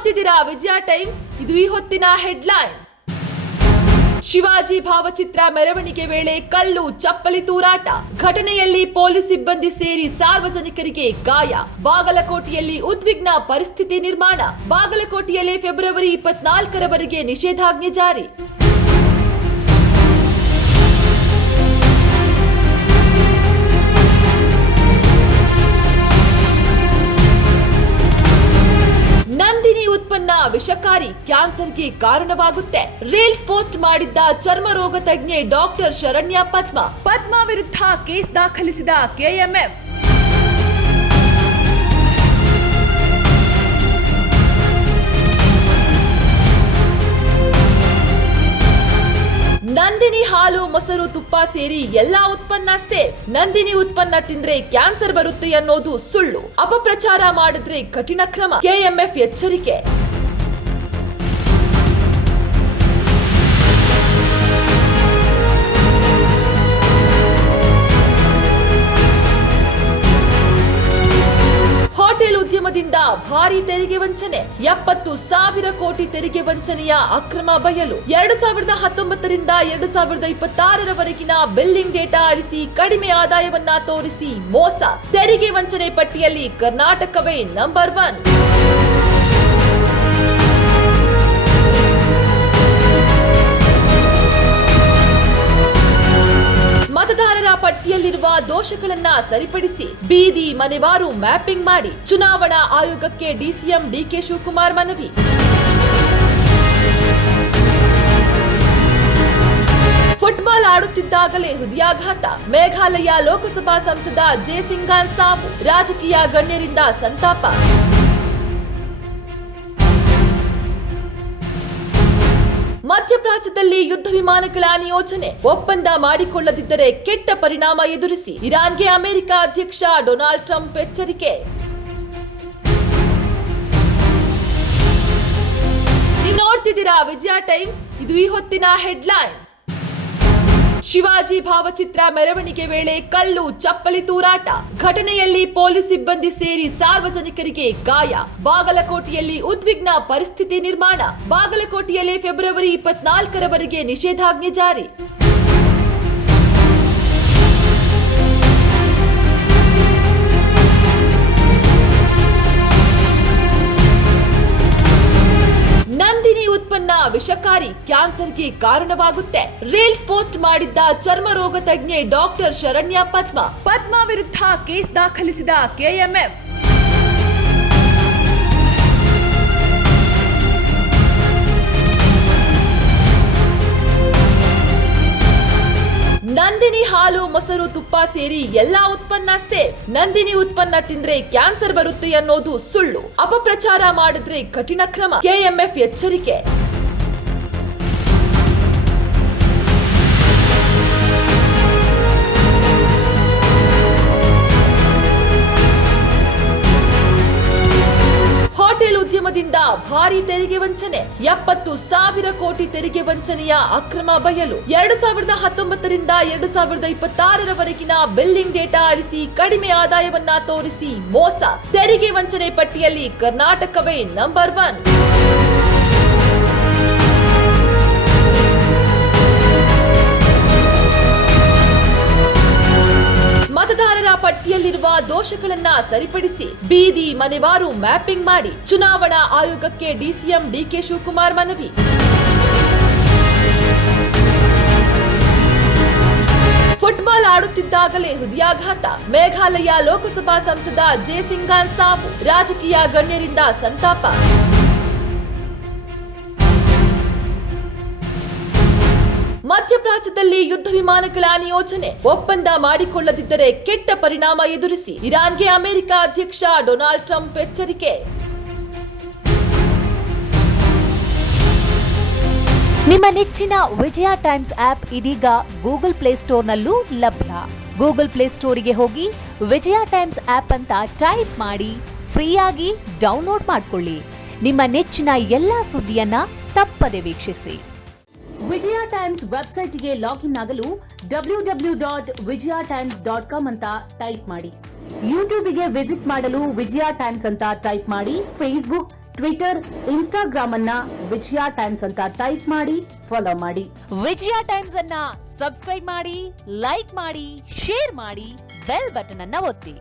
ನೋಡ್ತಿದ್ದೀರಾ ವಿಜಯ ಟೈಮ್ಸ್. ಇದು ಈ ಹೊತ್ತಿನ ಹೆಡ್ಲೈನ್ಸ್. ಶಿವಾಜಿ ಭಾವಚಿತ್ರ ಮೆರವಣಿಗೆ ವೇಳೆ ಕಲ್ಲು ಚಪ್ಪಲಿ ತೂರಾಟ, ಘಟನೆಯಲ್ಲಿ ಪೊಲೀಸ್ ಸಿಬ್ಬಂದಿ ಸೇರಿ ಸಾರ್ವಜನಿಕರಿಗೆ ಗಾಯ. ಬಾಗಲಕೋಟೆಯಲ್ಲಿ ಉದ್ವಿಗ್ನ ಪರಿಸ್ಥಿತಿ ನಿರ್ಮಾಣ. ಬಾಗಲಕೋಟೆಯಲ್ಲಿ ಫೆಬ್ರವರಿ 24ರವರೆಗೆ ನಿಷೇಧಾಜ್ಞೆ ಜಾರಿ. ನಂದಿನಿ ಉತ್ಪನ್ನ ವಿಷಕಾರಿ, ಕ್ಯಾನ್ಸರ್ಗೆ ಕಾರಣವಾಗುತ್ತೆ. ರೀಲ್ಸ್ ಪೋಸ್ಟ್ ಮಾಡಿದ್ದ ಚರ್ಮ ರೋಗ ತಜ್ಞೆ ಡಾಕ್ಟರ್ ಶರಣ್ಯ ಪದ್ಮ ವಿರುದ್ಧ ಕೇಸ್ ದಾಖಲಿಸಿದ ಕೆಎಂಎಫ್. ನಂದಿನಿ ಹಾಲು, ಮೊಸರು, ತುಪ್ಪ ಸೇರಿ ಎಲ್ಲಾ ಉತ್ಪನ್ನ ಸೇಫ್. ನಂದಿನಿ ಉತ್ಪನ್ನ ತಿಂದ್ರೆ ಕ್ಯಾನ್ಸರ್ ಬರುತ್ತೆ ಅನ್ನೋದು ಸುಳ್ಳು. ಅಪಪ್ರಚಾರ ಮಾಡಿದ್ರೆ ಕಠಿಣ ಕ್ರಮ. ಕೆಎಂಎಫ್ ಎಚ್ಚರಿಕೆ. ಹೋಟೆಲ್ ಉದ್ಯಮದಿಂದ ಭಾರಿ ತೆರಿಗೆ ವಂಚನೆ. 70,000 ಕೋಟಿ ತೆರಿಗೆ ವಂಚನೆಯ ಅಕ್ರಮ ಬಯಲು. 2019ರಿಂದ 2026ರವರೆಗಿನ ಬಿಲ್ಲಿಂಗ್ ಡೇಟಾ ಅಳಿಸಿ ಕಡಿಮೆ ಆದಾಯವನ್ನ ತೋರಿಸಿ ಮೋಸ. ತೆರಿಗೆ ವಂಚನೆ ಪಟ್ಟಿಯಲ್ಲಿ ಕರ್ನಾಟಕವೇ ನಂಬರ್ 1. ಮತದಾರರ ಪಟ್ಟಿಯಲ್ಲಿರುವ ದೋಷಗಳನ್ನ ಸರಿಪಡಿಸಿ ಬೀದಿ ಮನೆವಾರು ಮ್ಯಾಪಿಂಗ್ ಮಾಡಿ ಚುನಾವಣಾ ಆಯೋಗಕ್ಕೆ ಡಿಸಿಎಂ ಡಿಕೆ ಶಿವಕುಮಾರ್ ಮನವಿ. ಫುಟ್ಬಾಲ್ ಆಡುತ್ತಿದ್ದಾಗಲೇ ಹೃದಯಾಘಾತ. ಮೇಘಾಲಯ ಲೋಕಸಭಾ ಸಂಸದ ಜೆ ಸಿಂಘಾನ್ ಸಾವು. ರಾಜಕೀಯ ಗಣ್ಯರಿಂದ ಸಂತಾಪ. ಮಧ್ಯಪ್ರಾಚ್ಯದಲ್ಲಿ ಯುದ್ಧ ವಿಮಾನಗಳ ನಿಯೋಜನೆ. ಒಪ್ಪಂದ ಮಾಡಿಕೊಳ್ಳದಿದ್ದರೆ ಕೆಟ್ಟ ಪರಿಣಾಮ ಎದುರಿಸಿ ಇರಾನ್ಗೆ ಅಮೆರಿಕ ಅಧ್ಯಕ್ಷ ಡೊನಾಲ್ಡ್ ಟ್ರಂಪ್ ಎಚ್ಚರಿಕೆ. ನೀವು ನೋಡ್ತಿದ್ದೀರಾ ವಿಜಯ ಟೈಮ್ಸ್. ಇದು ಈ ಹೊತ್ತಿನ ಹೆಡ್ಲೈನ್ಸ್. ಶಿವಾಜಿ ಭಾವಚಿತ್ರ ಮೆರವಣಿಗೆ ವೇಳೆ ಕಲ್ಲು ಚಪ್ಪಲಿ ತೂರಾಟ, ಘಟನೆಯಲ್ಲಿ ಪೊಲೀಸ್ ಸಿಬ್ಬಂದಿ ಸೇರಿ ಸಾರ್ವಜನಿಕರಿಗೆ ಗಾಯ. ಬಾಗಲಕೋಟೆಯಲ್ಲಿ ಉದ್ವಿಗ್ನ ಪರಿಸ್ಥಿತಿ ನಿರ್ಮಾಣ. ಬಾಗಲಕೋಟೆಯಲ್ಲಿ ಫೆಬ್ರವರಿ 24ರವರೆಗೆ ನಿಷೇಧಾಜ್ಞೆ ಜಾರಿ. ನಂದಿನಿ ಉತ್ಪನ್ನ ವಿಷಕಾರಿ, ಕ್ಯಾನ್ಸರ್ಗೆ ಕಾರಣವಾಗುತ್ತೆ. ರೀಲ್ಸ್ ಪೋಸ್ಟ್ ಮಾಡಿದ್ದ ಚರ್ಮ ರೋಗ ತಜ್ಞೆ ಡಾಕ್ಟರ್ ಶರಣ್ಯ ಪದ್ಮ ವಿರುದ್ಧ ಕೇಸ್ ದಾಖಲಿಸಿದ ಕೆಎಂಎಫ್. ನಂದಿನಿ ಹಾಲು, ಮೊಸರು, ತುಪ್ಪ ಸೇರಿ ಎಲ್ಲಾ ಉತ್ಪನ್ನ ಸೇಫ್. ನಂದಿನಿ ಉತ್ಪನ್ನ ತಿಂದ್ರೆ ಕ್ಯಾನ್ಸರ್ ಬರುತ್ತೆ ಅನ್ನೋದು ಸುಳ್ಳು. ಅಪಪ್ರಚಾರ ಮಾಡಿದ್ರೆ ಕಠಿಣ ಕ್ರಮ. ಕೆಎಂಎಫ್ ಎಚ್ಚರಿಕೆ. ಹೋಟೆಲ್ ಉದ್ಯಮದಿಂದ ಭಾರಿ ತೆರಿಗೆ ವಂಚನೆ. 70,000 ಕೋಟಿ ತೆರಿಗೆ ವಂಚನೆಯ ಅಕ್ರಮ ಬಯಲು. 2019ರಿಂದ 2026ರವರೆಗಿನ ಬಿಲ್ಲಿಂಗ್ ಡೇಟಾ ಅಳಿಸಿ ಕಡಿಮೆ ಆದಾಯವನ್ನ ತೋರಿಸಿ ಮೋಸ. ತೆರಿಗೆ ವಂಚನೆ ಪಟ್ಟಿಯಲ್ಲಿ ಕರ್ನಾಟಕವೇ ನಂಬರ್ 1. ಮತದಾರರ ಪಟ್ಟಿಯಲ್ಲಿರುವ ದೋಷಗಳನ್ನ ಸರಿಪಡಿಸಿ ಬೀದಿ ಮನೆವಾರು ಮ್ಯಾಪಿಂಗ್ ಮಾಡಿ ಚುನಾವಣಾ ಆಯೋಗಕ್ಕೆ ಡಿಸಿಎಂ ಡಿಕೆ ಶಿವಕುಮಾರ್ ಮನವಿ. ಫುಟ್ಬಾಲ್ ಆಡುತ್ತಿದ್ದಾಗಲೇ ಹೃದಯಾಘಾತ. ಮೇಘಾಲಯ ಲೋಕಸಭಾ ಸಂಸದ ಜೆ ಸಿಂಘಾನ್ ಸಾವು. ರಾಜಕೀಯ ಗಣ್ಯರಿಂದ ಸಂತಾಪ. ಮಧ್ಯಪ್ರಾಚ್ಯದಲ್ಲಿ ಯುದ್ಧ ವಿಮಾನಗಳ ನಿಯೋಜನೆ. ಒಪ್ಪಂದ ಮಾಡಿಕೊಳ್ಳದಿದ್ದರೆ ಕೆಟ್ಟ ಪರಿಣಾಮ ಎದುರಿಸಿ ಇರಾನ್ಗೆ ಅಮೆರಿಕ ಅಧ್ಯಕ್ಷ ಡೊನಾಲ್ಡ್ ಟ್ರಂಪ್ ಎಚ್ಚರಿಕೆ. ನಿಮ್ಮ ನೆಚ್ಚಿನ ವಿಜಯ ಟೈಮ್ಸ್ ಆಪ್ ಇದೀಗ ಗೂಗಲ್ ಪ್ಲೇಸ್ಟೋರ್ನಲ್ಲೂ ಲಭ್ಯ. ಗೂಗಲ್ ಪ್ಲೇಸ್ಟೋರಿಗೆ ಹೋಗಿ ವಿಜಯ ಟೈಮ್ಸ್ ಆಪ್ ಅಂತ ಟೈಪ್ ಮಾಡಿ ಫ್ರೀಯಾಗಿ ಡೌನ್ಲೋಡ್ ಮಾಡಿಕೊಳ್ಳಿ. ನಿಮ್ಮ ನೆಚ್ಚಿನ ಎಲ್ಲಾ ಸುದ್ದಿಯನ್ನ ತಪ್ಪದೆ ವೀಕ್ಷಿಸಿ. ವಿಜಯ ಟೈಮ್ಸ್ ವೆಬ್ಸೈಟ್ಗೆ ಲಾಗಿನ್ ಆಗಲು www.vijayatimes.com ಅಂತ ಟೈಪ್ ಮಾಡಿ. ಯೂಟ್ಯೂಬ್ಗೆ ವಿಸಿಟ್ ಮಾಡಲು ವಿಜಯ ಟೈಮ್ಸ್ ಅಂತ ಟೈಪ್ ಮಾಡಿ. ಫೇಸ್ಬುಕ್, ಟ್ವಿಟರ್, ಇನ್ಸ್ಟಾಗ್ರಾಮ್ ಅನ್ನ ವಿಜಯ ಟೈಮ್ಸ್ ಅಂತ ಟೈಪ್ ಮಾಡಿ ಫಾಲೋ ಮಾಡಿ. ವಿಜಯ ಟೈಮ್ಸ್ ಅನ್ನ ಸಬ್ಸ್ಕ್ರೈಬ್ ಮಾಡಿ, ಲೈಕ್ ಮಾಡಿ, ಶೇರ್ ಮಾಡಿ, ಬೆಲ್ ಬಟನ್ ಅನ್ನ ಒತ್ತಿ.